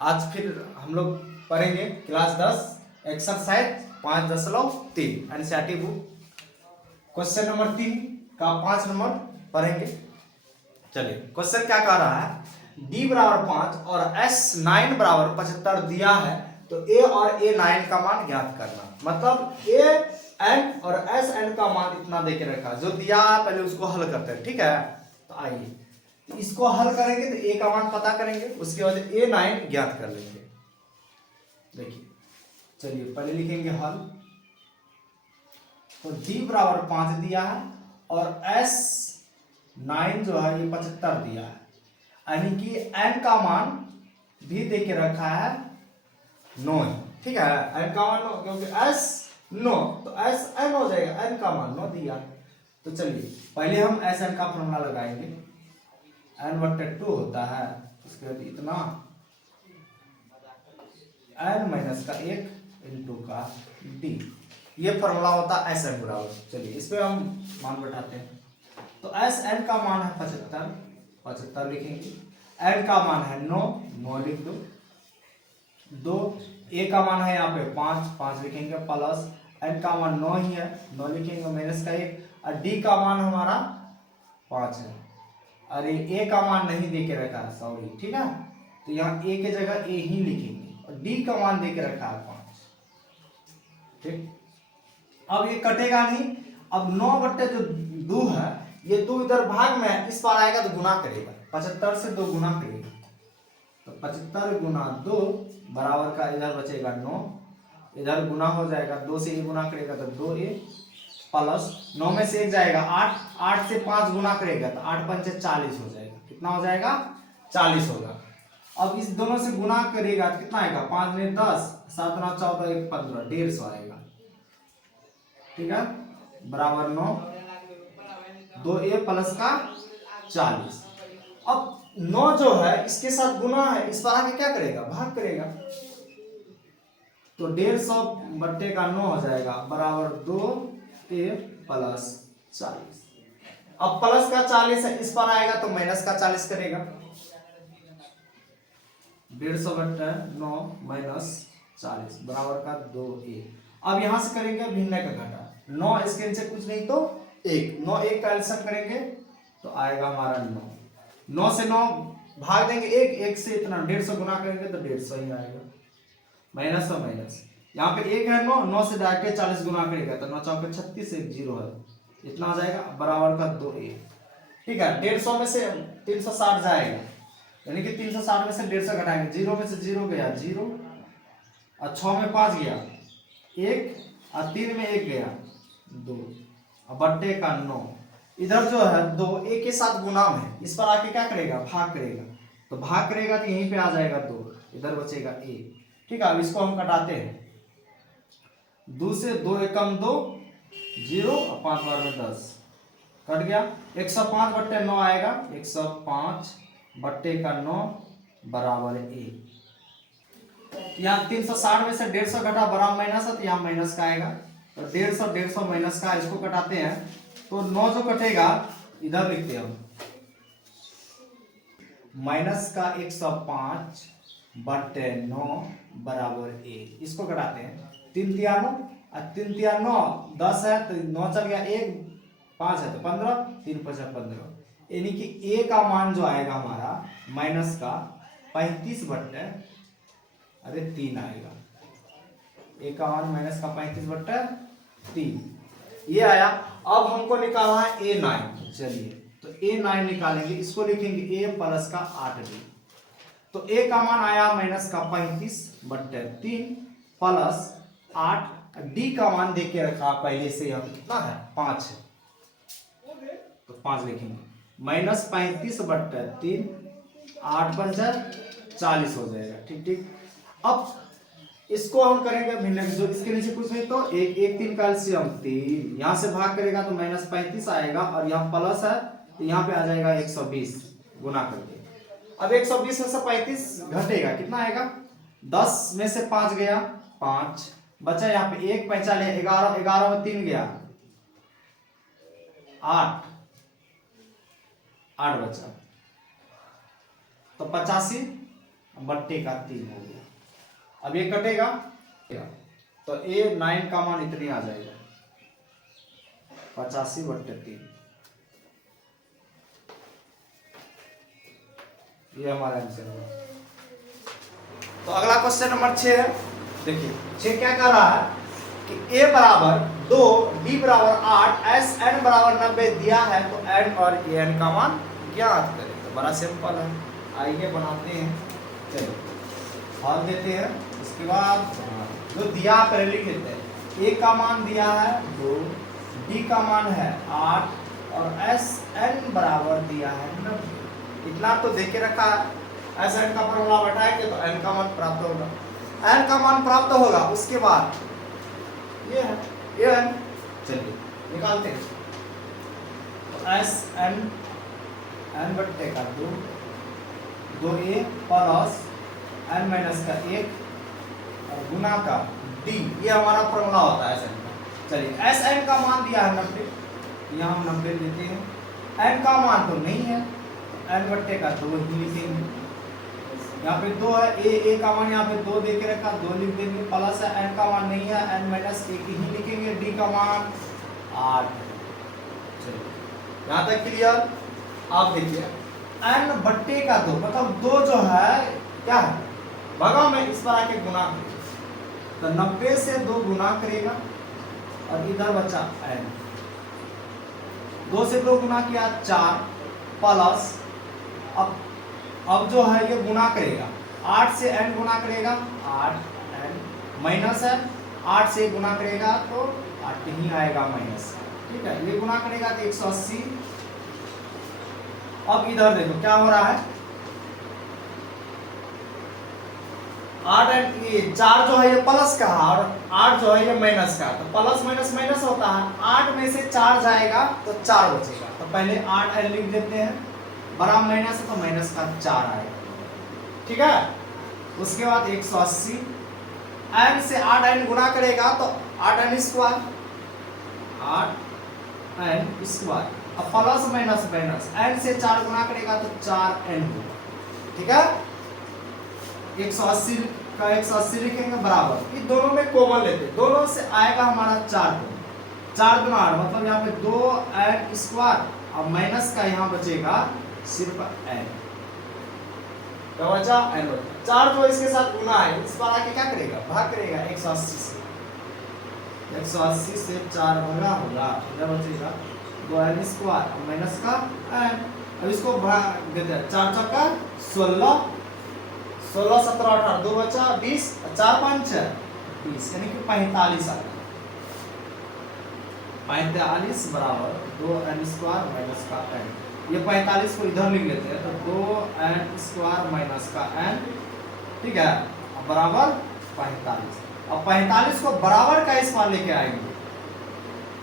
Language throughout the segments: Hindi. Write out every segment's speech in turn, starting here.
आज फिर हम लोग पढ़ेंगे class 10 exercise 5.3 NCERT book question number 3 का 5 नंबर पढ़ेंगे। चलिए क्वेश्चन क्या कह रहा है, डी बराबर 5 और एस 9 बराबर 75 दिया है तो ए और ए 9 का मान ज्ञात करना। मतलब ए एन और एस एन का मान इतना दे के रखा, जो दिया है पहले उसको हल करते हैं। ठीक है, तो आइए इसको हल करेंगे तो ए का मान पता करेंगे, उसके बाद ए 9 ज्ञात कर लेंगे। देखिए चलिए पहले लिखेंगे हल। तो डी बराबर 5 दिया है और एस 9 जो है ये 75 दिया है, यानी कि एन का मान भी दे के रखा है 9। ठीक है, एन का मान 9 क्योंकि एस 9 तो एस एन हो जाएगा, एन का मान 9 दिया। तो चलिए पहले हम एस एन का फॉर्मूला लगाएंगे। एन बट्टे 2 होता है, उसके बाद इतना एन माइनस का 1 इंटू का डी, ये फॉर्मूला होता है एस एन बराबर। चलिए इस पे हम मान बैठाते हैं। तो एस एन का मान है 75, 75 लिखेंगे। एन का मान है 9, 9 लिख दो। 2 ए का मान है यहाँ पे 5, 5 लिखेंगे प्लस एन का मान 9 ही है, 9 लिखेंगे माइनस का 1 और डी का मान हमारा 5 है। अरे ए का मान नहीं दे के रखा है, सॉरी। ठीक है, तो यहाँ ए के जगह ए ही लिखेंगे और डी का मान दे के रखा है 5। ठीक, अब ये कटेगा नहीं। अब 9 बट्टे जो 2 है, ये 2 इधर भाग में इस पार आएगा तो गुना करेगा, 75 से 2 गुना करेगा। तो 75 गुना 2 बराबर का इधर बचेगा 9, इधर गुना हो जाएगा, 2 से ये गुना करेगा तो 2a प्लस 9 में से 1 जाएगा 8, 8 से 5 गुना करेगा तो 8 पंचे 40 हो जाएगा। कितना हो जाएगा? 40 होगा। अब इस दोनों से गुना करेगा तो कितना आएगा? 5 में 10, 7 9 14 1 15, 150 आएगा। ठीक है, बराबर 9, 2a प्लस का 40। अब 9 जो है इसके साथ गुना है, इस पर आके क्या करेगा? भाग करेगा। तो 150 बट्टे का 9 हो जाएगा बराबर 2a प्लस 40। अब प्लस का 40 है, इस पर आएगा तो माइनस का 40 करेगा। 150 बट्टे 9 माइनस 40 बराबर का 2a। अब यहां से करेंगे भिन्न का घटा, 9 इसके नीचे कुछ नहीं तो 1, 9 1 का एलसीएम करेंगे तो आएगा हमारा 9। 9 से 9 भाग देंगे 1, 1 से इतना 150 गुना करेंगे तो 150 ही आएगा। माइनस और माइनस, यहाँ पे 1 है 9, 9 से डायरेक्ट 40 गुना करेगा तो 9 चौके 36, 1 0 है, इतना आ जाएगा बराबर का 2a। ठीक है, 150 में से 360 जाएगा, यानी कि 360 में से 150 घटाएंगे, 0 में से 0 गया 0 और 6 में 5 गया 1 और 3 में 1 गया 2 और बट्टे का 9। इधर जो है 2 a के साथ गुना में, इस पर आके क्या करेगा? भाग करेगा। तो भाग करेगा तो यहीं पे आ जाएगा 2, इधर बचेगा a। ठीक है, अब इसको हम कटाते हैं। 2 से 2 एकम 2 0 और 5 बार में 10 कट गया। 105 बट्टे 9 आएगा, 105 बट्टे का 9 बराबर a। यहाँ 360 में से 150 घटा बराबर माइनस है तो यहाँ माइनस का आएगा। तो 150 150 माइनस का, इसको कटाते हैं तो 9 जो कटेगा इधर लिखते हैं हम, माइनस का 105 बट्टे 9 बराबर a। इसको कटाते हैं, 3 तिया 9 और 3 तिया 9, 10 है तो 9 चल गया, 1 5 है तो 15, 3 5 15, यानी कि a का मान जो आएगा हमारा माइनस का 35 बट्टे 3 आएगा। a का मान माइनस का 35 बट्टे 3 ये आया। अब हमको निकालना है a9। चलिए तो a9 निकालेंगे, इसको लिखेंगे a प्लस का 8b। तो a का मान आया माइनस का 35 बट्टे 3 प्लस 8, d का मान दे के रखा पहले से, यहाँ कितना है? 5 है तो 5 लिखेंगे, माइनस 35 बट्टे 3, 8 पंचा 40 हो जाएगा। ठीक ठीक, अब इसको हम करेंगे भिन्न, जो इसके नीचे कुछ नहीं तो 1 1 3 का एलसीएम 3, यहाँ से भाग करेगा तो माइनस 35 आएगा और यहाँ प्लस है तो यहाँ पे आ जाएगा 120 गुना करके। अब 120 में से 35 घटेगा, कितना आएगा? 10 में से 5 गया 5, बचा यहाँ पे 1 पैंचा लिया 11, 11 में 3 गया 8, 8 बचा तो 85 बट्टे का 3 हो गया। अब ये कटेगा तो ये 9 का मान इतनी आ जाएगा 85/3। ये हमारा आंसर होगा। तो अगला क्वेश्चन नंबर 6 है। देखिए 6 क्या कह रहा है कि a बराबर 2, d बराबर 8, s n बराबर 90 दिया है तो n और an का मान ज्ञात करें। तो बड़ा सिंपल है, आइए बनाते हैं। चलो हल देते हैं, उसके बाद जो दिया पहले लिख लेते हैं। a का मान दिया है 2, d का मान है 8 और s n बराबर दिया है 90। इतना तो देके रखा है। एस एन का फॉर्मूला बैठाएंगे तो एन का मान प्राप्त होगा। एन का मान प्राप्त होगा उसके बाद ये है ये एन। चलिए निकालते हैं। तो एस एन एन बट्टे का 2, 2a प्लस एन माइनस का 1 और गुना का डी, ये हमारा फॉर्मूला होता है एस एन का। चलिए एस एन का मान दिया है 90, यहाँ हम 90 लेते हैं। एन का मान तो नहीं है, एन बट्टे का 2 ही लिखेंगे। यहाँ पे 2 है, ए का मान यहाँ पे 2 दे के रखा, 2 लिख देंगे। प्लस है एन का मान नहीं है, एन माइनस 1 ही लिखेंगे। डी का मान 8। चलिए यहाँ तक क्लियर। आप देखिए एन बट्टे का 2 मतलब 2 जो है क्या है भगा में इस पर आके गुना करेगा। तो 90 से 2 गुना करेगा और इधर बचा एन। 2 से 2 गुना किया 4 प्लस अब जो है ये गुना करेगा 8 से n गुना करेगा 8n माइनस है 8 से गुना करेगा तो 8 ही आएगा माइनस। ठीक है, ये गुना करेगा तो 180। अब इधर देखो क्या हो रहा है 8 एंड ये 4 जो है ये प्लस का है और 8 जो है ये माइनस का। तो प्लस माइनस माइनस होता है। 8 में से 4 जाएगा तो 4 बचेगा। तो पहले 8n लिख देते हैं, बड़ा माइनस है तो माइनस का 4 आएगा। ठीक है, उसके बाद 180 n से 8n गुना करेगा तो 8n स्क्वायर 8n स्क्वायर। अब प्लस माइनस माइनस n से 4 गुना करेगा तो 4n होगा। ठीक है, 180 का 180 लिखेंगे बराबर। ये दोनों में कॉमन लेते हैं, दोनों से आएगा हमारा 4 दूना 8 मतलब यहाँ पे 2n स्क्वायर और माइनस का यहाँ बचेगा सिर्फ n। क्या बचा n बचा। 4 जो इसके साथ गुना है इस बार आके क्या करेगा भाग करेगा 180 से। 180 से 4 भगा होगा, इधर बचेगा 2n स्क्वायर और माइनस का n। अब इसको भाग देते हैं 4 चक्का 16 16 17 18 2 बचा 20 4 5 20 यानी कि 45 आ गया। 45 बराबर 2n स्क्वायर माइनस का n। ये 45 को इधर लिख लेते हैं तो 2n स्क्वायर माइनस का n। ठीक है, बराबर 45। अब 45 को बराबर का इस पार लेके आएंगे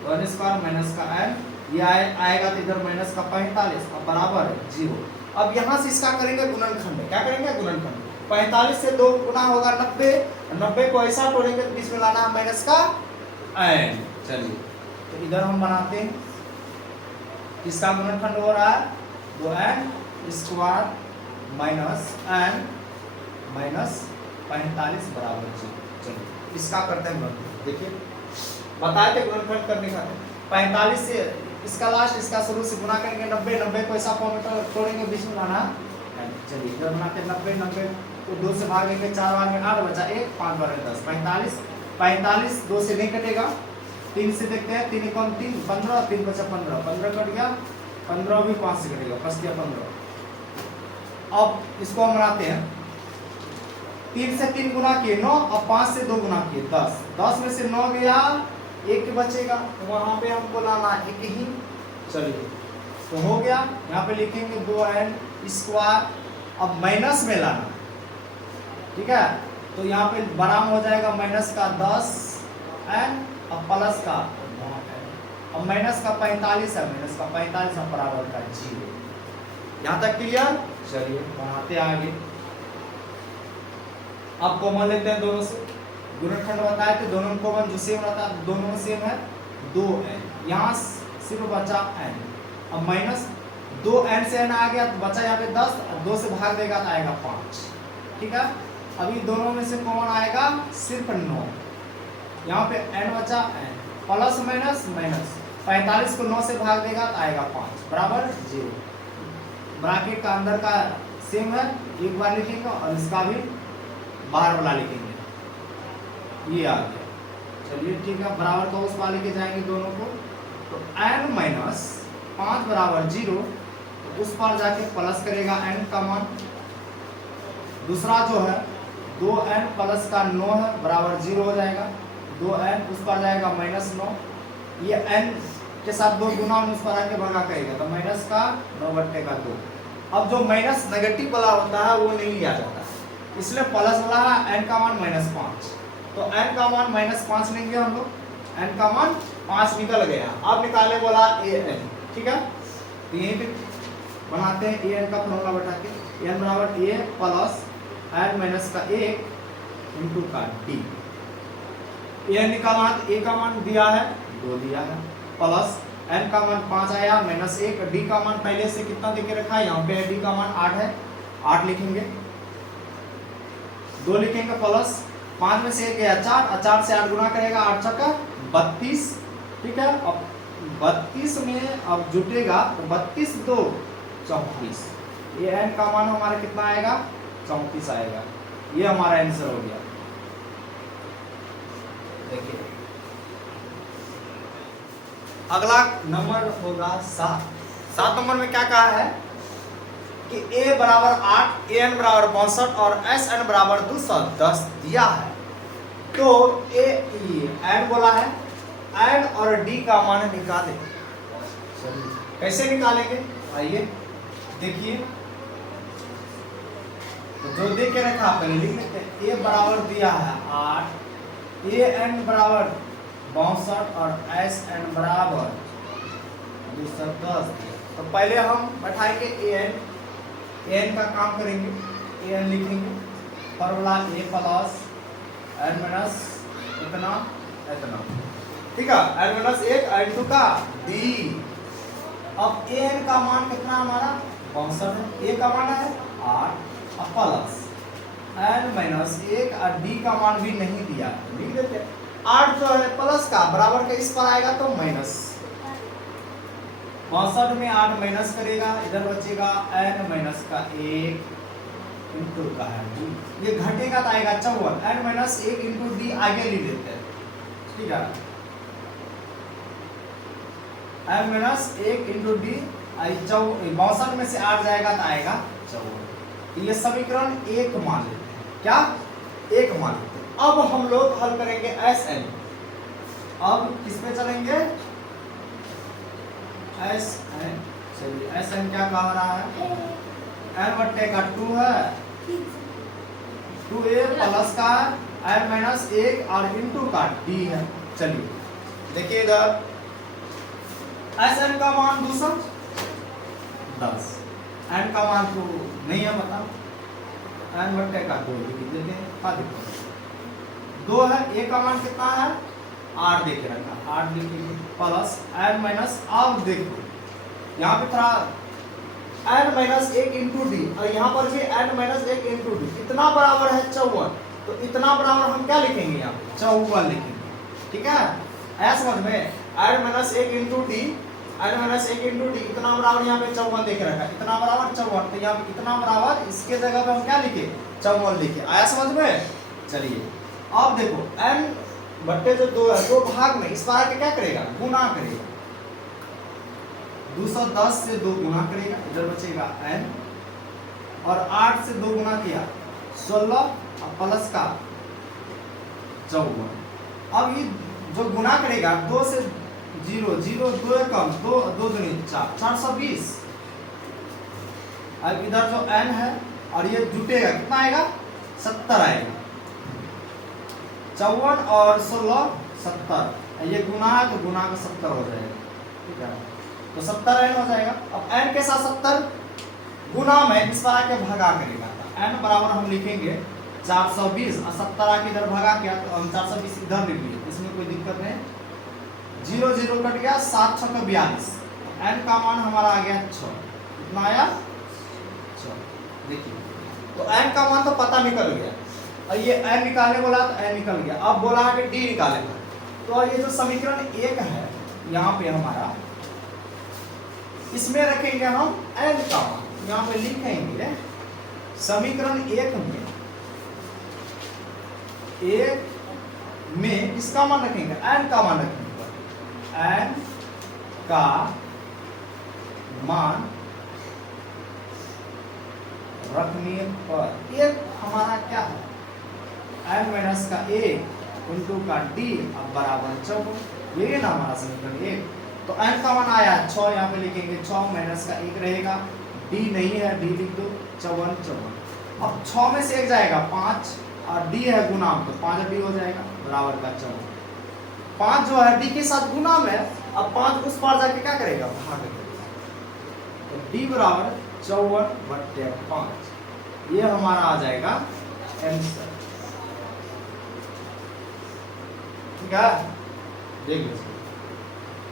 2n स्क्वायर माइनस का n। ये आएगा तो इधर माइनस का 45 और बराबर 0। अब यहाँ से इसका करेंगे गुणनखंड। क्या करेंगे गुणनखंड। 45 से 2 गुना होगा 90, 90 को ऐसा तोड़ेंगे तो बीच में लाना है माइनस का n। चलिए तो इधर हम बनाते हैं, इसका गुणनखंड हो रहा है 2n square minus n minus 45 बराबर 0। चलिए इसका करते हैं गुणनखंड। देखिए बताए थे गुणनखंड करने का 45 से इसका लास्ट इसका शुरू से गुना करेंगे 90, 90 को ऐसा फॉर्म में तोड़ेंगे बीच में लाना। चलिए इधर बनाते हैं 90, 90 को 2 से भागेंगे 4 बार में 8 बचा 1 5 बार में 10 45 45 2 से नहीं कटेगा। 3 से देखते हैं 3 कम 3 15 3 बचा 15 15 कट गया 15 भी 5 से कटेगा बच गया 15। अब इसको हम बनाते हैं 3 से 3 गुना किए 9 और 5 से 2 गुना किए 10। 10 में से 9 गया 1 बचेगा तो वहां पे हमको लाना 1 ही। चलिए तो हो गया, यहाँ पे लिखेंगे 2n स्क्वायर। अब माइनस में लाना। ठीक है, तो यहाँ पे बड़ा हो जाएगा माइनस का 10n और प्लस का अब माइनस का 45 है माइनस का 45 और बराबर का 0। यहाँ तक क्लियर। चलिए बढ़ाते आगे। अब कॉमन लेते हैं दोनों से। गुणनखंड बताए थे दोनों कॉमन जो सेम रहता है दोनों सेम है 2n। यहाँ सिर्फ बचा n। अब माइनस 2n से n आ गया तो बचा यहाँ पे 10 और 2 से भाग देगा तो आएगा 5। ठीक है। अभी दोनों में से कौन आएगा, सिर्फ 9। यहाँ पे n बचा n, प्लस माइनस माइनस, 45 को 9 से भाग देगा तो आएगा 5 बराबर 0। ब्रैकेट का अंदर का सेम है, एक बार लिखेंगे और इसका भी बाहर वाला लिखेंगे, ये आ गया। चलिए ठीक है, बराबर का उस वाले के जाएंगे दोनों को, तो n माइनस 5 बराबर 0, तो उस पर जाके प्लस करेगा n का मान। दूसरा जो है 2n प्लस का 9 है बराबर 0 हो जाएगा, 2n उस पर जाएगा माइनस 9, ये n के साथ 2 गुना उस पर आके भगा करेगा तो माइनस का 9/2। अब जो माइनस नेगेटिव वाला होता है वो नहीं लिया जाता, इसलिए प्लस वाला है n का मान -5, तो n का मान -5 लेंगे हम लोग, n का मान 5 निकल गया। अब निकाले बोला an, ठीक है, तो यहीं पे बनाते हैं an का फॉर्मूला बैठा के, n बराबर a प्लस n माइनस का 1 इंटू का d। an निकालना है तो a का मान दिया है 2 दिया है, प्लस n का मान 5 आया माइनस 1, d का मान पहले से कितना देके रखा है, यहाँ पे d का मान 8 है, 8 लिखेंगे, 2 लिखेंगे प्लस 5 में से 1 गया 4, 4 से 8 गुना करेगा 8 छक्का 32, ठीक है। अब 32 में अब जुटेगा तो 32 2 34, ये n का मान हमारा कितना आएगा 34 आएगा, ये हमारा आंसर हो गया। देखिए अगला नंबर होगा 7 नंबर में क्या कहा है कि a बराबर 8, an बराबर 62 और sn बराबर 210 दिया है, तो n बोला है, n और d का मान निकालें। कैसे निकालेंगे, आइए देखिए, तो जो दे के रखा पहले लिख लेते हैं। a बराबर दिया है 8, an बराबर 62 और sn बराबर 210, तो पहले हम बैठाएंगे an का काम करेंगे, an लिखेंगे, formula a plus n minus इतना इतना, ठीक है, n माइनस 1 n2 का d। अब an का मान कितना हमारा 62 है, a का मान है 8 और प्लस n माइनस 1 और d का मान भी नहीं दिया, लिख देते हैं। 8 जो है प्लस का बराबर का इस पर आएगा तो माइनस, 62 में 8 माइनस करेगा, इधर बचेगा n माइनस का 1 इंटू का d, ये घटेगा तो आएगा 54, n माइनस 1 इंटू d आगे लिख देते हैं, ठीक है, n माइनस 1 इंटू d, 62 में से 8 जाएगा तो आएगा 54, ये समीकरण 1 मान लेते हैं, क्या 1 मान लेते हैं। अब हम लोग हल करेंगे Sn, अब किस पे चलेंगे Sn, चलिए Sn क्या कह रहा है, n/2 है, 2a प्लस का n माइनस 1 और इंटू का d है। चलिए देखिए इधर Sn का मान 210, n का मान तो नहीं है पता, n/2 लिख देते हैं, 2 है, a का मान कितना है 8 देके रखा, 8 लिखेंगे प्लस n माइनस, अब देखो यहाँ पे थोड़ा n माइनस 1 इंटू डी, और यहाँ पर भी n माइनस 1 इंटू डी, इतना बराबर है 54, तो इतना बराबर हम क्या लिखेंगे यहाँ पे 54 लिखेंगे, ठीक है, ऐसा समझ में, n minus 1 into D, n minus 1 into D, इतना बराबर यहाँ पे 54 देके रखा, इतना बराबर 54, तो यहाँ पे इतना बराबर इसके जगह पे हम क्या लिखे 54 लिखे, आया समझ में। चलिए अब देखो n/2 जो 2 है, 2 भाग में इस बार के क्या करेगा गुना करेगा, 210 से 2 गुना करेगा, इधर बचेगा n, और 8 से 2 गुना किया 16 और प्लस का 54, अब ये जो गुना करेगा 2 से 0 0 2 कम 2 2 दूनी 4 420, अब इधर जो n है और ये जुटेगा कितना आएगा 70 आएगा, 54 और 16 70, ये गुना है तो गुना का 70 हो जाएगा, ठीक है, तो 70 n हो जाएगा। अब n के साथ 70 गुना में इस पर आके भगा करेगा, n बराबर हम लिखेंगे 420 और 70 आके इधर भगा किया तो हम 420 इधर लिख लिए, इसमें कोई दिक्कत नहीं, 0 0 कट गया, 7 6 का 42, n का मान हमारा आ गया 6, कितना आया 6। देखिए तो n का मान तो पता निकल गया, और ये n निकालने बोला तो n निकल गया। अब बोला है कि d निकालेगा, तो ये जो समीकरण 1 है यहाँ पे हमारा, इसमें रखेंगे हम n का मान, यहाँ पे लिखेंगे समीकरण 1 में किसका मान रखेंगे, n का मान रखेंगे, n का मान रखने पर एक हमारा क्या है, n माइनस का 1 इंटू का d अब बराबर 4, ये ना हमारा समीकरण 1। तो n का मान आया 6, यहाँ पे लिखेंगे 6 माइनस का 1 रहेगा, d नहीं है d लिख दो, 54 54। अब 6 में से 1 जाएगा 5, और d है गुणाम तो 5 d हो जाएगा बराबर का 54। 5 जो है d के साथ गुणाम है, अब 5 उस पार जाके क्या करेगा, भाग करेगा, तो d बराबर 54/5, ये हमारा आ जाएगा आंसर। ठीक है, देख लो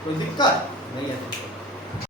कोई दिक्कत नहीं है।